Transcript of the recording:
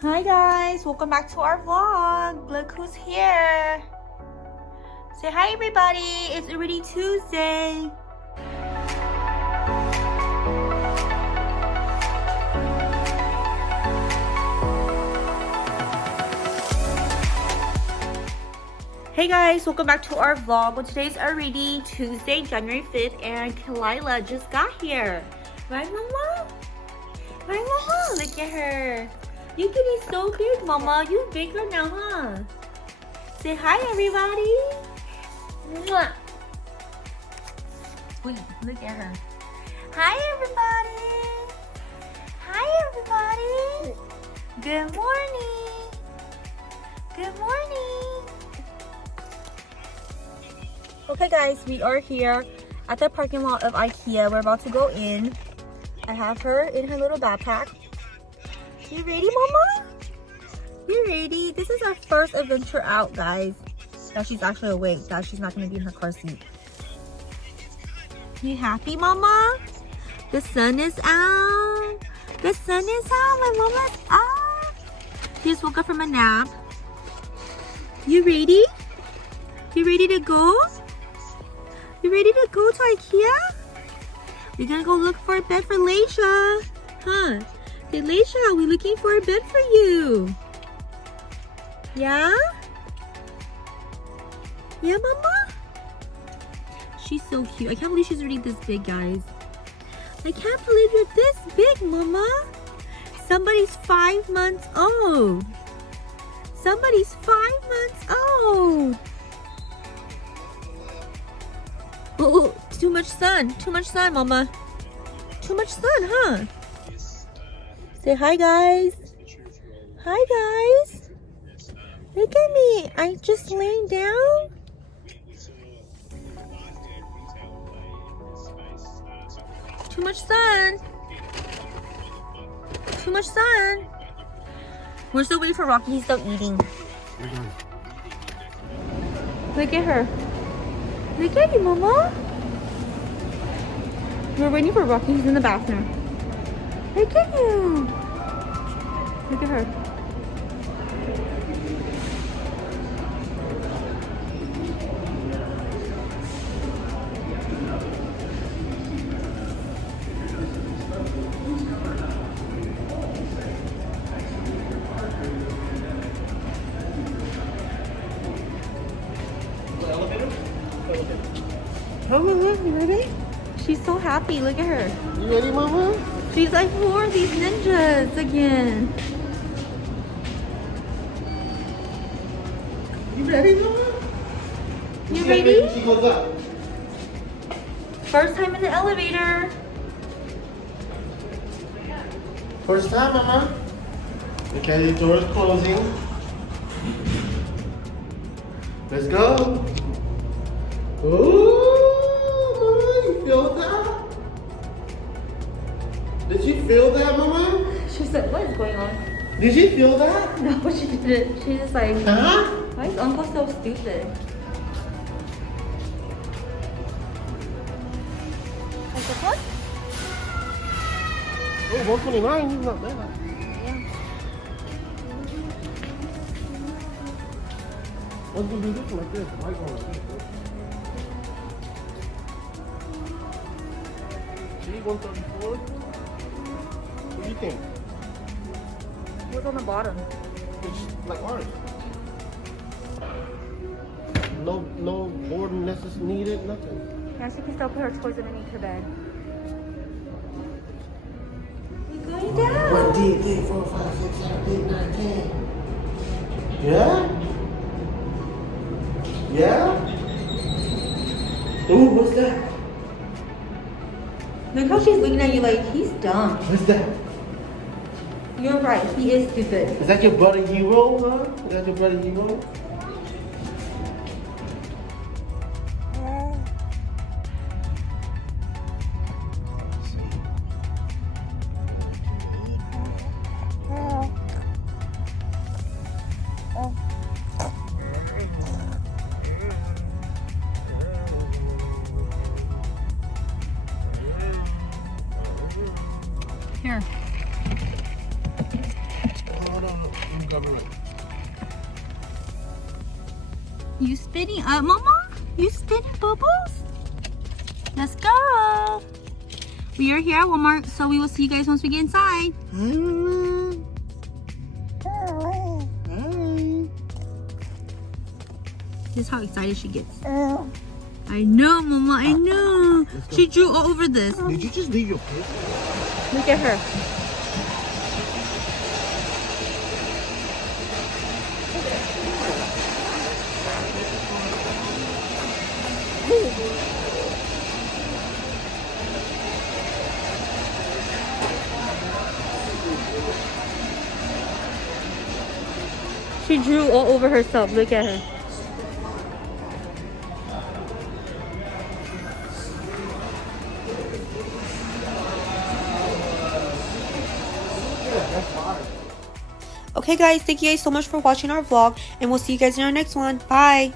Hi guys, welcome back to our vlog. Look who's here. Say hi everybody, it's already Tuesday. Hey guys, welcome back to our vlog. Well, today's already Tuesday, January 5th, and Khalilaha just got here. Right, Mama? Right, Mama? Look at her. You can be so big, Mama. You bigger now, huh? Say hi, everybody. Mwah. Wait, look at her. Hi, everybody. Hi, everybody. Good morning. Good morning. Okay, guys, we are here at the parking lot of Ikea. We're about to go in. I have her in her little backpack. You ready, Mama? You ready? This is our first adventure out, guys. That she's actually awake, that she's not going to be in her car seat. You happy, Mama? The sun is out. The sun is out. My mama's out. She just woke up from a nap. You ready? You ready to go? You ready to go to Ikea? We're going to go look for a bed for Leisha. Huh? Hey, Leisha, we're looking for a bed for you. Yeah? Yeah, Mama? She's so cute. I can't believe she's already this big, guys. I can't believe you're this big, Mama. Somebody's 5 months old. Somebody's 5 months old. Oh, too much sun. Too much sun, Mama. Too much sun, huh? Say hi, guys. Hi, guys. Look at me. I just laying down. Too much sun. Too much sun. We're still waiting for Rocky. He's still eating. Look at her. Look at you, Mama. We're waiting for Rocky. He's in the bathroom. Look at you. Look at her. You ready? She's so happy. Look at her. You ready, Mama? She's like, who are these ninjas again? You ready, Mama? You ready? She goes up. First time in the elevator. First time, Mama. Okay, the door is closing. Let's go. Ooh, Mama, you feel that? Did you feel that, Mama? She said, what is going on? Did you feel that? No, she didn't. She's just like, Huh? why is Uncle so stupid? Like this one? Oh, 129, he's not bad. Yeah. What's gonna be different like this? The light one like this. See, 134? What do you think? What's on the bottom? It's like ours. No board necessary needed, nothing. Yeah, she can still put her toys underneath her bed. We're going down. 1, 2, 3, 4, 5, 6, 7, 8, 9, 10. Yeah? Yeah? Ooh, what's that? Look how she's looking at you like, he's dumb. What's that? You're right, he is stupid. Is that your brother Hero, huh? Is that your brother Hero? Here. Hold on. grab it right. You spinning up, Mama? You spinning bubbles? Let's go. We are here at Walmart, so we will see you guys once we get inside. This is how excited she gets. I know, Mama, I know. She drew all over this. Did you just leave your plate? Look at her. She drew all over herself. Look at her. Okay guys, thank you guys so much for watching our vlog, and we'll see you guys in our next one. Bye!